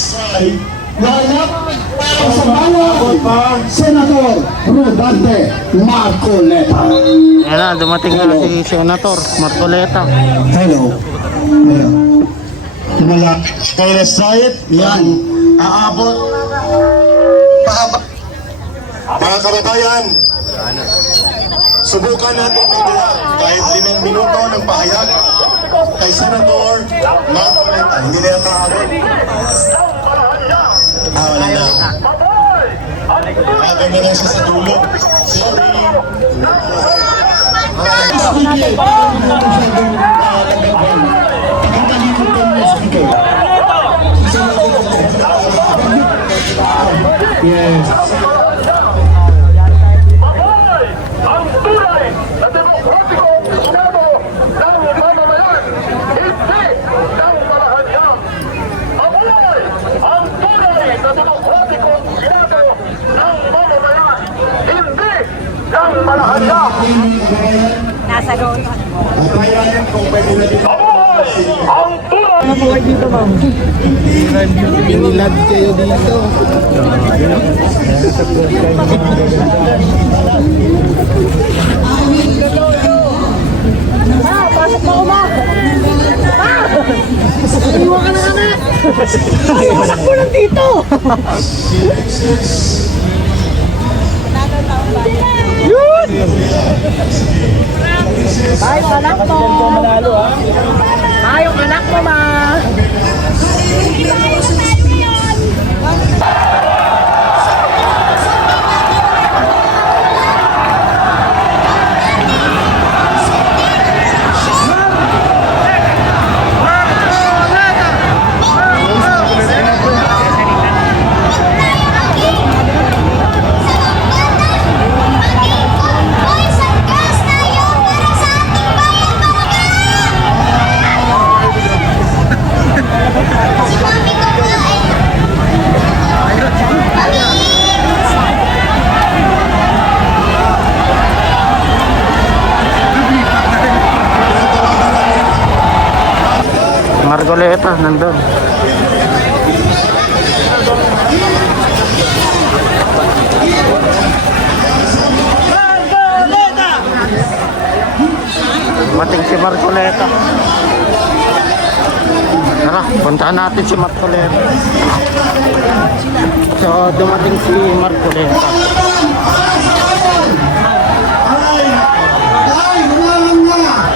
strike. Nahanap para sa bayan, Senator Rodante Marcoleta. Yan na, dumating na si Senator Marcoleta. Hello. Malak. Kay let's try it. Yan. Aabot. Pahaba. Mga kababayan, subukan natin magdala kahit 5 minuto ng pahayag kay Senator Marcoleta. Hindi na yata aabot. Wala na. Abang na lang siya sa dulo. Sorry. Yes. Ang tunay na demokratikong Senado ng mamamayan, hindi ng malahanyang. Mabuhay ang tunay na demokratikong Senado ng mamamayan, hindi ng malahanyang. Nasa road. Mabuhay ang tunay. Ano po kayo dito, ma'am? Binilad kayo dito. Pasok mo ma! Iwan ka na kami! Pasok mo lang dito! Yun! Tayo anak mo! Tayo anak mo ma! Marcoleta, nandun. Dumating si Marcoleta. Tara, puntahan natin si Marcoleta. So, dumating si Marcoleta. Ay, humalang na!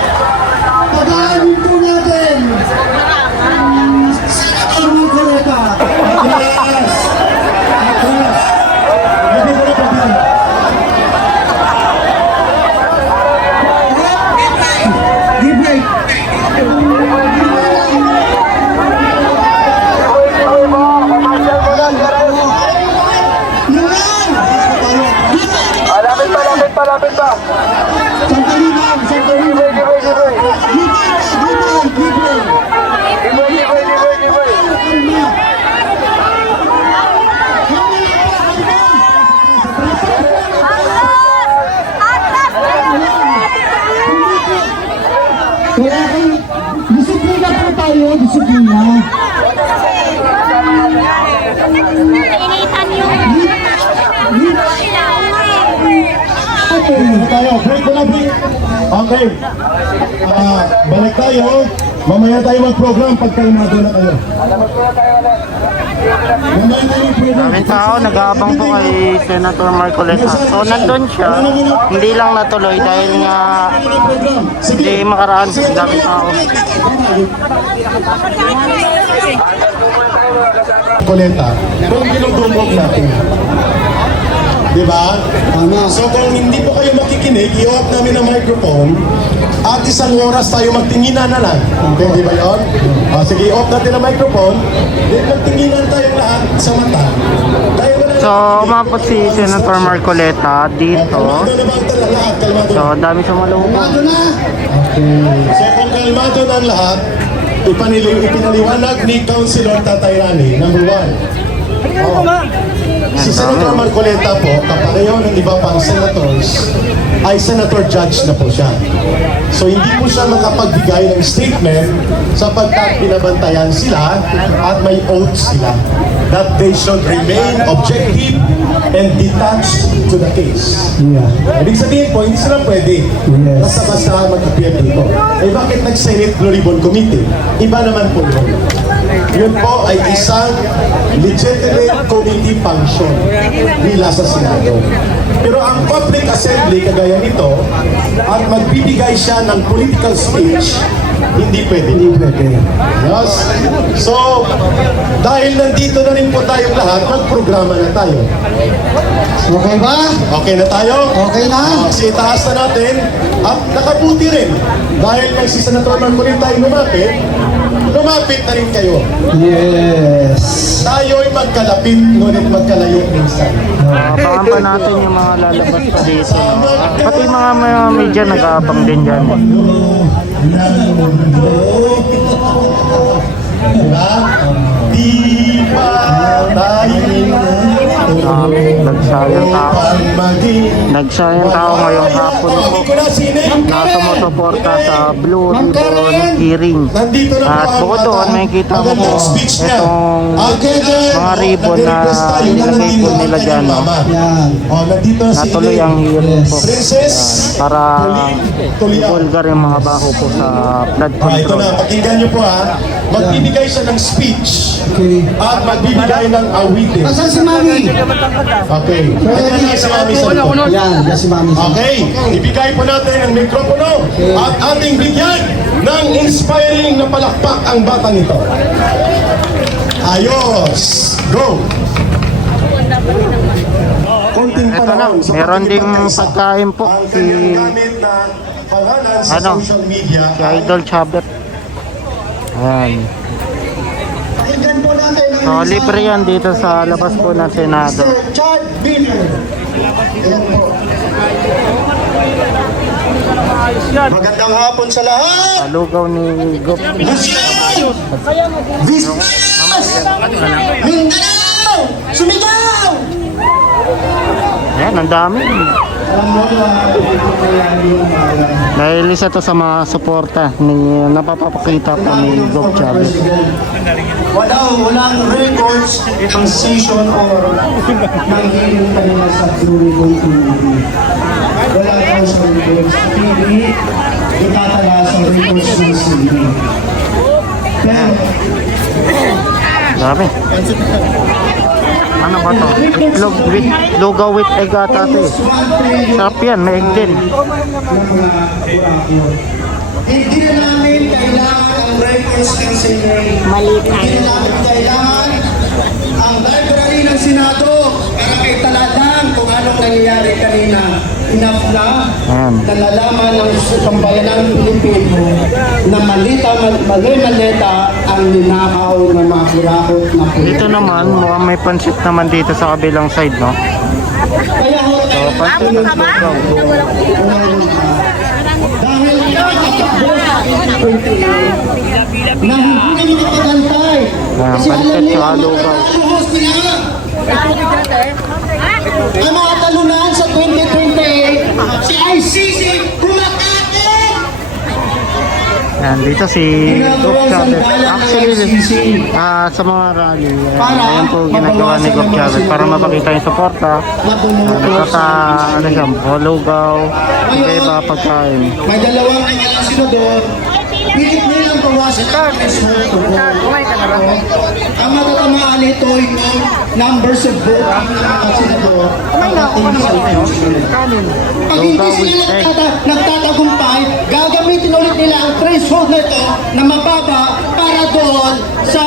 Pagkain po natin! Senator Marcoleta! Yes! Give break! Malapit pa. Sandali lang! Sandali lang! Kaya kung disiplina po tayo, disiplina. Initan yung... Okay, tayo. Break ko na, break. Okay. Balik tayo. Mamaya tayo mag-program pag kalmado na kayo. Mamaya tayo mag-program. Daming tao, nag-aabang po kay Senator Marcoleta. So, nandun siya. Hindi lang natuloy dahil nga hindi makaraan. Daming tao. Marcoleta, kung dinudumog natin. Diba? Tama. So kung hindi po kayo makikinig, i-off namin ang microphone at 1 oras tayo magtinginan na lang. Okay, di ba yun? Sige, i-off natin ang microphone. Then magtinginan tayong lahat sa mata. Tayo na lang. So, umabot si Senator Marcoleta dito. Kalmado na ba ang lahat? Kalmado So, na. dami sumalubong. Kalmado na. So kung kalmado na ang lahat, ipinaliwanag ni Councilor Tatay Rani, number 1. Si Senator Marcoleta po, kapareho ng iba pang senators, ay senator judge na po siya. So hindi po siya makapagbigay ng statement sapagkat binabantayan sila at may oath sila that they should remain objective and detached to the case. Yeah. Ibig sabihin po, hindi sila pwede Yes. basta-basta mag-appear dito. Eh bakit nag-Senate Blue Ribbon Committee? Iba naman po yun. Yun po ay isang legitimate committee function nila sa Senado. Pero ang public assembly, kagaya nito, at magbibigay siya ng political speech, hindi pwede. Hindi pwede. Yes. So, dahil nandito na rin po tayong lahat, magprograma na tayo. Okay ba? Okay na tayo? Okay na? Kasi itaas na natin at nakabuti rin. Dahil may si Senator Marcoleta tayo lumapit na rin kayo. Yes. Tayo'y magkalapit, ngunit magkalayo minsan. Abangan pa natin yung mga lalabas pa dito. No? Pati mga media nag-aabang din dyan. Diba? Di ba tayo Nagsayang tao. maging Nagsayang tao ngayong hapon po. Hindi ko na sinig. Na sumusuporta sa Blue Ribbon hearing. Nandito na po At ang bukod doon, makikita mo po speech niya. itong Okay, mga ribbon na nilagay po nila dyan. No? Yan. Oh, nandito na si Natuloy ang hearing po. Princess. Para Tuloy. ibulgar yung mga baho po sa flood Ito control. na, pakinggan niyo po ha. Magbibigay siya ng speech Okay. at magbibigay ng awitin. Nasaan si Mami? Okay. Kanya na si Mami sa likod. Yan. Yan si Mami. Okay, ibigay po natin ang mikropono at ating bigyan ng inspiring na palakpak ang batang ito. Ayos! Go! Konting Ito na, panahon sa meron ding pagkikita-isa. pagkain po Ang si kanyang gamit na pangalan sa Ano? social media. si Idol Chabet. Ayan. Pakinggan po natin ang So, libre yan dito sa labas po ng Senado. Mr. Chad Biner. Ayan po. Magandang hapon sa lahat! Kalugaw ni Gop. Vistas! Mindanao! Sumigaw! Ayan, ang dami. Alam mo na, Dahil isa to sa mga suporta ni napapakita po ni Gop Chabet. Walang records ang session or ng hearing kanina sa Blue Ribbon TV. Walang records sa records sa TV, itatala sa records ng CV. Pero, Dami. Ano ba to? Itlog with lugaw with egg ata to eh. Sarap yan, may egg din. hindi na namin kailangan ang records ng Senate. Hindi na namin kailangan ang library ng Senado para may talalang kung anong nangyayari kanina. Enough na Ayan. nalalaman ng sambayanang Pilipino na malita ang ninakaw ng mga kurakot na Dito naman, mukhang may pansit naman dito sa kabilang side, no? Kaya ho, So, pansit ng lugaw. dahil nakatakbo sa 2028 na hindi makapagantay. Kasi alam pansit nila, sa lugaw. maluhos nila. Ang mga talunan sa 2028, si ICC kumakakit! Ayan, dito si Gop Chabet. Actually, sa mga rally, ayan po ginagawa ni Gop Chabet para mapakita yung suporta. Dito sa, ano siya, lugaw, iba pagkain. May dalawang mga senador, pilit nilang bawasan ang threshold to vote. Ang matatamaan nito ay numbers of vote ng mga senador pagdating sa election. Pag hindi sila nagtatagumpay, gagamitin ulit nila ang threshold nito na mababa para doon sa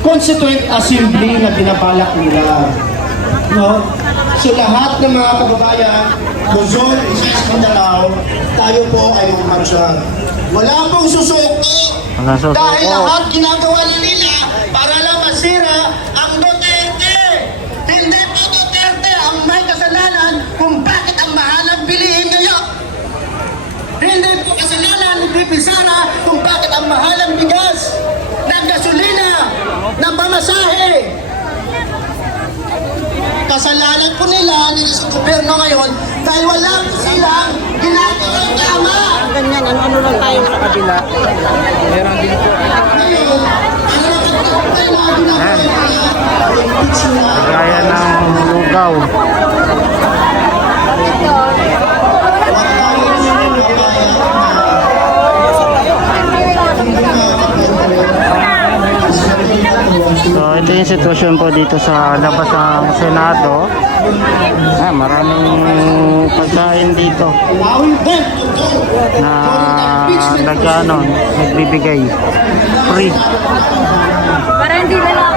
Constituent Assembly na binabalak nila. No? So lahat ng mga kababayan, Luzon, Visayas, Mindanao, tayo po ay magmarsya. Wala pong susuko Walang susuko. dahil lahat ginagawa nila para lang masira ang Duterte. Hindi po Duterte ang may kasalanan kung bakit ang mahal ang bilihin ngayon. Hindi po kasalanan ni Bibi Sara kung bakit ang mahal ang bigas, ng gasolina, ng pamasahe, kasalanan po nila sa gobyerno ngayon dahil wala po silang ginagawang tama. Ganyan, ano lang tayo sa kabila. Meron din po. Gaya ng lugaw. So ito yung sitwasyon po dito sa labas ng Senado. Maraming pagkain dito na nagbibigay free. Para hindi na lang.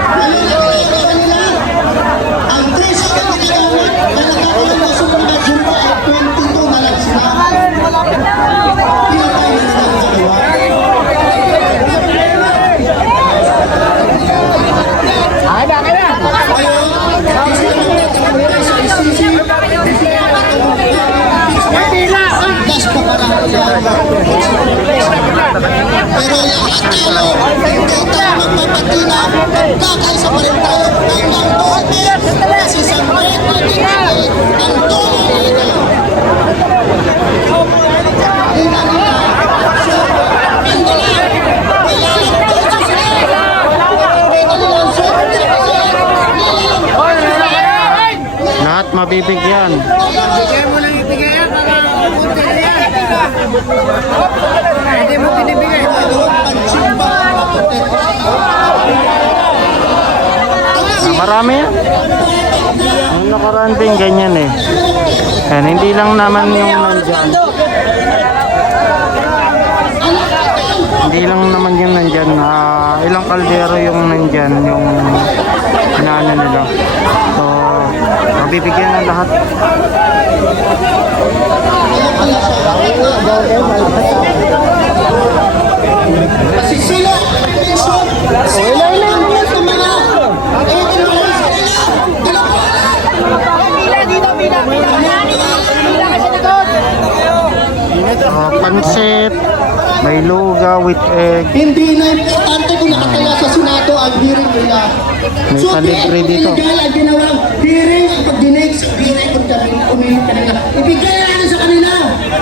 Ang tres ka nagkakaroon na sumunod June 22 na lang sila. Pero lahat tayo, hindi tayo magpapatina, magkakaisa pa rin tayo ng mga kasi sa mga ang tulong nila. Lahat mabibigyan. Bigyan mo lang ibigay yan, punti na yan. Hindi mo binibigay. Marami yan. Ang nakaraan din ganyan eh. Yan, hindi lang naman yung nandyan. Hindi lang naman yung nandyan. Ilang kaldero yung nandyan, yung inaano nila. So, mabibigyan ng lahat. Masisilo! Pansit, may lugaw with egg. Hindi na importante kung nakataya sa Senado ang hearing nila. May palibre dito. Illegal ang ginawang hearing ang pagdinig sa hearing kung umilit kanila. Ibigay natin sa kanila.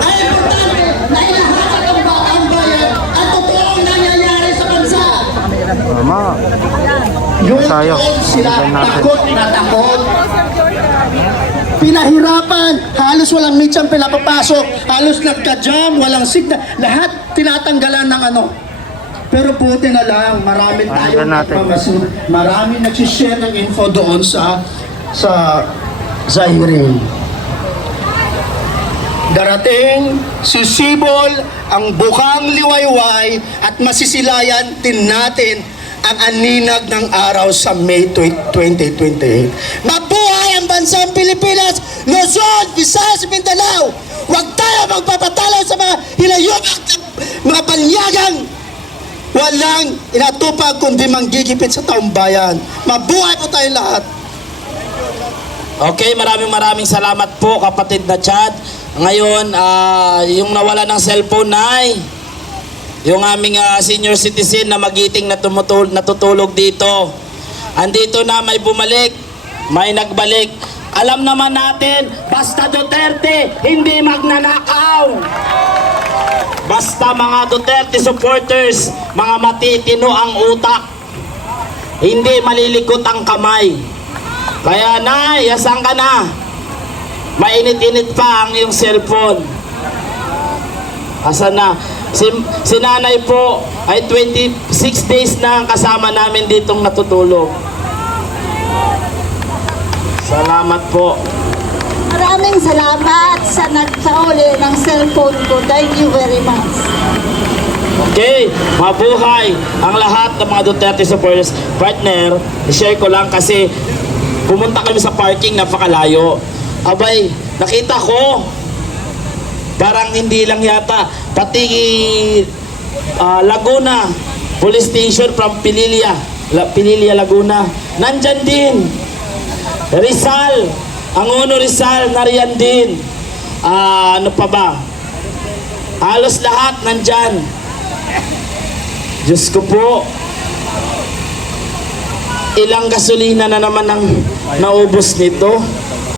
Ay importante na inahatak ang bayan at totoong nangyayari sa bansa. Tama. Yung Tayo. sila Bigyan natin. takot na takot. Pinahirapan, halos walang mitsang pinapapasok, halos nagka-jam, walang signal, lahat tinatanggalan ng ano. Pero buti na lang, marami tayong Bigyan natin. nagmamasid, marami nagsishare ng info doon sa hearing. Darating si Sibol, ang bukang liwayway at masisilayan din natin ang aninag ng araw sa May 2028. Mabuhay ang bansang Pilipinas, Luzon, Visayas, Mindanao! Huwag tayo magpapatalo sa mga hinayumak na mga panyagang walang inatupag kundi manggigipit sa taong bayan. Mabuhay po tayong lahat! Okay, maraming salamat po kapatid na Chad. Ngayon, yung nawala ng cellphone ay yung aming senior citizen na magiting na natutulog dito. Andito na, may bumalik, may nagbalik. Alam naman natin, basta Duterte, hindi magnanakaw. Basta mga Duterte supporters, mga matitino ang utak. Hindi malilikot ang kamay. Kaya Nay, asan ka na? Mainit-init pa ang iyong cellphone. Asan na? Si nanay po ay 26 days na kasama namin ditong natutulog. Salamat po. Maraming salamat sa nagsauli ng cellphone ko. Thank you very much. Okay, mabuhay ang lahat ng mga Duterte supporters. Partner, share ko lang kasi pumunta kami sa parking, napakalayo. Abay, nakita ko, parang hindi lang yata, pati Laguna, police station from Pililia, Laguna, nandyan din. Rizal, Angono Rizal, nariyan din. Ano pa ba? Halos lahat nandyan. Diyos ko po. ilang gasolina na naman ang naubos nito.